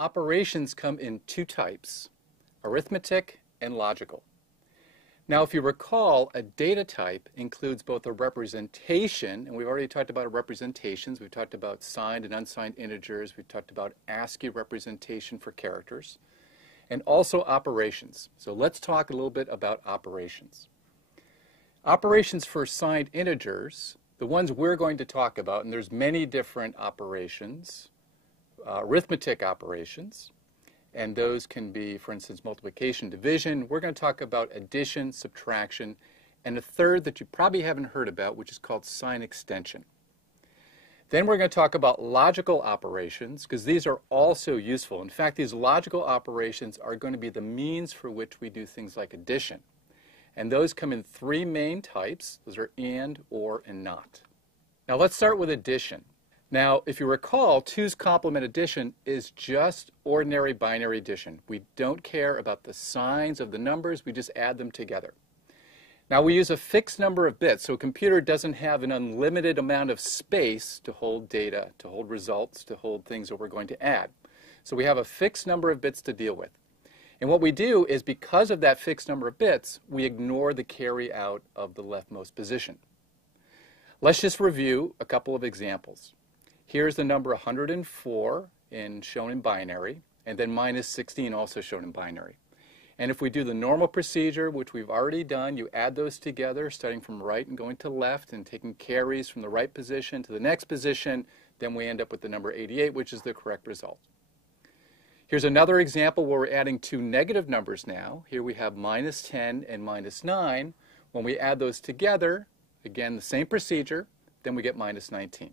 operations come in two types, arithmetic and logical. Now, if you recall, a data type includes both a representation, and we've already talked about representations. We've talked about signed and unsigned integers. We've talked about ASCII representation for characters, and also operations. So let's talk a little bit about operations. Operations for signed integers, the ones we're going to talk about, and there's many different operations, arithmetic operations, and those can be, for instance, multiplication, division. We're going to talk about addition, subtraction, and a third that you probably haven't heard about, which is called sign extension. Then we're going to talk about logical operations, because these are also useful. In fact, these logical operations are going to be the means for which we do things like addition. And those come in three main types. Those are and, or, and not. Now let's start with addition. Now, if you recall, 2's complement addition is just ordinary binary addition. We don't care about the signs of the numbers, we just add them together. Now, we use a fixed number of bits, so a computer doesn't have an unlimited amount of space to hold data, to hold results, to hold things that we're going to add. So we have a fixed number of bits to deal with. And what we do is, because of that fixed number of bits, we ignore the carry out of the leftmost position. Let's just review a couple of examples. Here's the number 104 shown in binary, and then minus 16 also shown in binary. And if we do the normal procedure, which we've already done, you add those together, starting from right and going to left, and taking carries from the right position to the next position, then we end up with the number 88, which is the correct result. Here's another example where we're adding two negative numbers now. Here we have minus 10 and minus 9. When we add those together, again, the same procedure, then we get minus 19.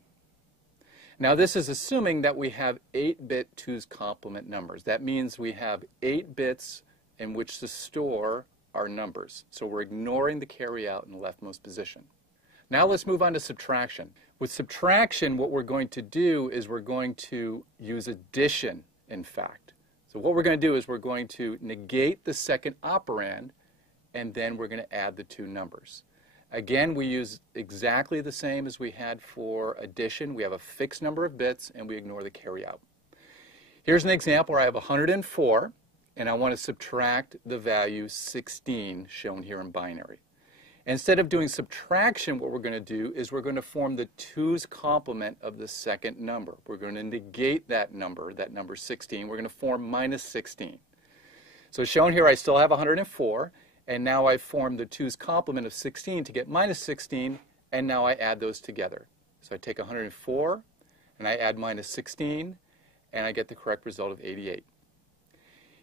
Now, this is assuming that we have 8-bit 2's complement numbers. That means we have 8 bits in which to store our numbers. So we're ignoring the carry out in the leftmost position. Now let's move on to subtraction. With subtraction, what we're going to do is we're going to use addition, in fact. So what we're going to do is we're going to negate the second operand, and then we're going to add the two numbers. Again, we use exactly the same as we had for addition. We have a fixed number of bits, and we ignore the carry out. Here's an example where I have 104, and I want to subtract the value 16 shown here in binary. Instead of doing subtraction, what we're going to do is we're going to form the 2's complement of the second number. We're going to negate that number 16. We're going to form minus 16. So shown here, I still have 104. And now I form the 2's complement of 16 to get minus 16, and now I add those together. So I take 104, and I add minus 16, and I get the correct result of 88.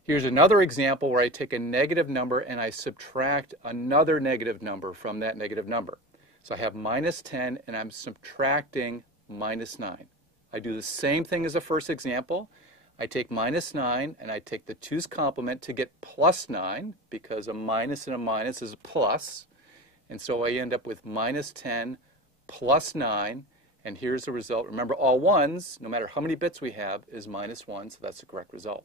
Here's another example where I take a negative number and I subtract another negative number from that negative number. So I have minus 10, and I'm subtracting minus 9. I do the same thing as the first example. I take minus 9, and I take the 2's complement to get plus 9, because a minus and a minus is a plus. And so I end up with minus 10 plus 9, and here's the result. Remember, all ones, no matter how many bits we have, is minus 1, so that's the correct result.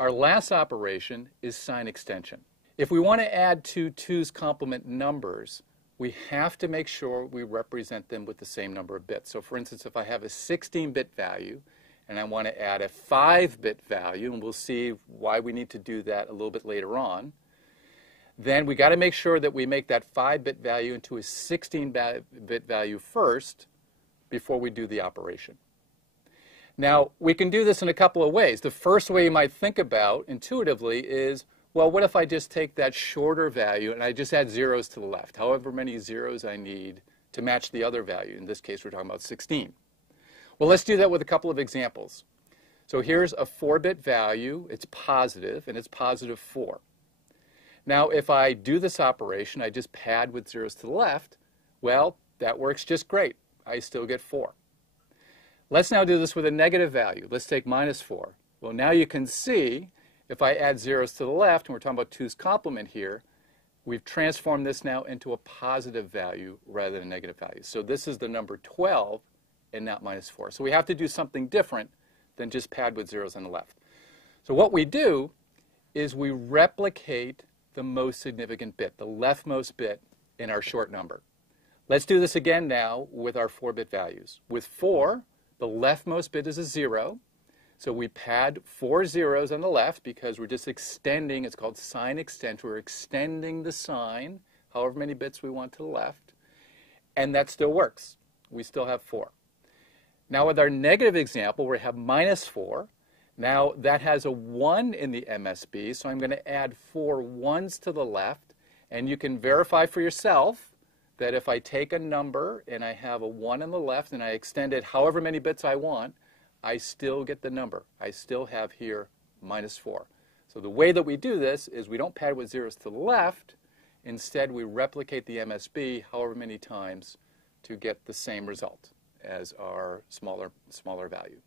Our last operation is sign extension. If we want to add two 2's complement numbers, we have to make sure we represent them with the same number of bits. So for instance, if I have a 16-bit value, and I want to add a 5-bit value, and we'll see why we need to do that a little bit later on, then we got to make sure that we make that 5-bit value into a 16-bit value first before we do the operation. Now, we can do this in a couple of ways. The first way you might think about intuitively is, well, what if I just take that shorter value and I just add zeros to the left, however many zeros I need to match the other value. In this case, we're talking about 16. Well, let's do that with a couple of examples. So here's a 4-bit value. It's positive, and it's positive 4. Now, if I do this operation, I just pad with zeros to the left, well, that works just great. I still get 4. Let's now do this with a negative value. Let's take minus 4. Well, now you can see if I add zeros to the left, and we're talking about 2's complement here, we've transformed this now into a positive value rather than a negative value. So this is the number 12. And not minus 4. So we have to do something different than just pad with zeros on the left. So what we do is we replicate the most significant bit, the leftmost bit in our short number. Let's do this again now with our 4-bit values. With 4, the leftmost bit is a 0. So we pad 4 zeros on the left because we're just extending. It's called sign extent. We're extending the sign however many bits we want to the left. And that still works. We still have 4. Now with our negative example, we have minus 4. Now that has a 1 in the MSB, so I'm going to add 4 ones to the left. And you can verify for yourself that if I take a number and I have a 1 on the left and I extend it however many bits I want, I still get the number. I still have here minus 4. So the way that we do this is we don't pad with zeros to the left. Instead, we replicate the MSB however many times to get the same result as our smaller value.